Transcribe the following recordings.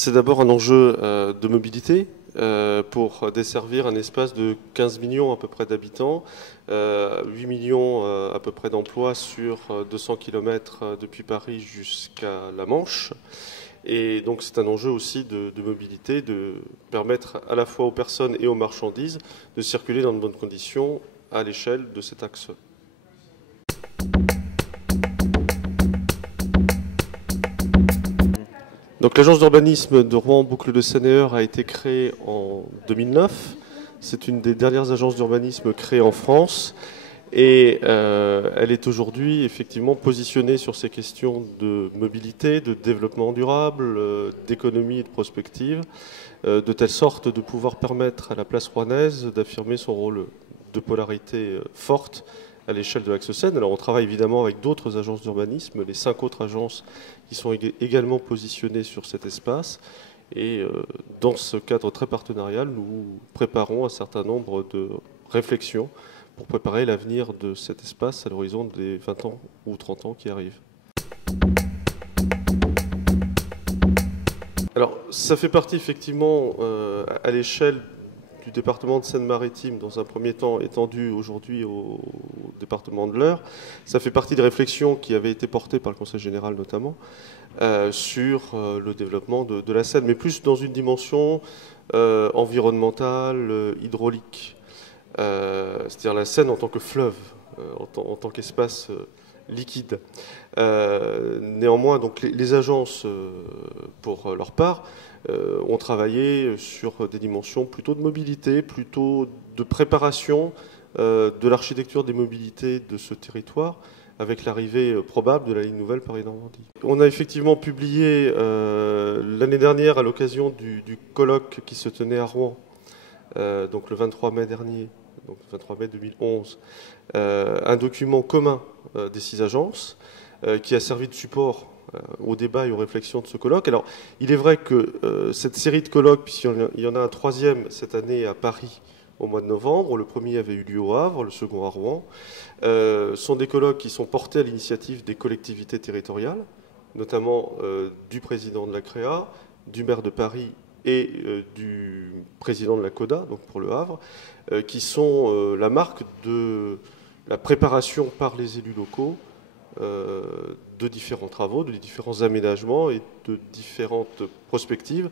C'est d'abord un enjeu de mobilité pour desservir un espace de 15 millions à peu près d'habitants, 8 millions à peu près d'emplois sur 200 km depuis Paris jusqu'à la Manche. Et donc c'est un enjeu aussi de mobilité, de permettre à la fois aux personnes et aux marchandises de circuler dans de bonnes conditions à l'échelle de cet axe. Donc l'agence d'urbanisme de Rouen Boucle de Seine-et-Eure a été créée en 2009. C'est une des dernières agences d'urbanisme créées en France et elle est aujourd'hui effectivement positionnée sur ces questions de mobilité, de développement durable, d'économie et de prospective, de telle sorte de pouvoir permettre à la place rouennaise d'affirmer son rôle de polarité forte à l'échelle de l'axe Seine. Alors on travaille évidemment avec d'autres agences d'urbanisme, les 5 autres agences qui sont également positionnées sur cet espace. Et dans ce cadre très partenarial, nous préparons un certain nombre de réflexions pour préparer l'avenir de cet espace à l'horizon des 20 ans ou 30 ans qui arrivent. Alors ça fait partie effectivement à l'échelle du département de Seine-Maritime, dans un premier temps étendu aujourd'hui au département de l'Eure. Ça fait partie des réflexions qui avaient été portées par le Conseil général notamment sur le développement de la Seine, mais plus dans une dimension environnementale, hydraulique. C'est-à-dire la Seine en tant que fleuve, en tant qu'espace liquide. Néanmoins, donc, les agences, pour leur part, ont travaillé sur des dimensions plutôt de mobilité, plutôt de préparation de l'architecture des mobilités de ce territoire, avec l'arrivée probable de la ligne nouvelle Paris-Normandie. On a effectivement publié l'année dernière, à l'occasion du colloque qui se tenait à Rouen, donc le 23 mai dernier, donc 23 mai 2011, un document commun des 6 agences qui a servi de support au débat et aux réflexions de ce colloque. Alors, il est vrai que cette série de colloques, puisqu'il y en a un 3e cette année à Paris au mois de novembre, le premier avait eu lieu au Havre, le second à Rouen, sont des colloques qui sont portés à l'initiative des collectivités territoriales, notamment du président de la CREA, du maire de Paris et du président de la CODA, donc pour le Havre, qui sont la marque de la préparation par les élus locaux de différents travaux, de différents aménagements et de différentes prospectives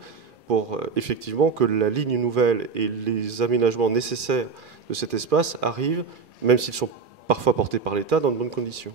pour effectivement que la ligne nouvelle et les aménagements nécessaires de cet espace arrivent, même s'ils sont parfois portés par l'État, dans de bonnes conditions.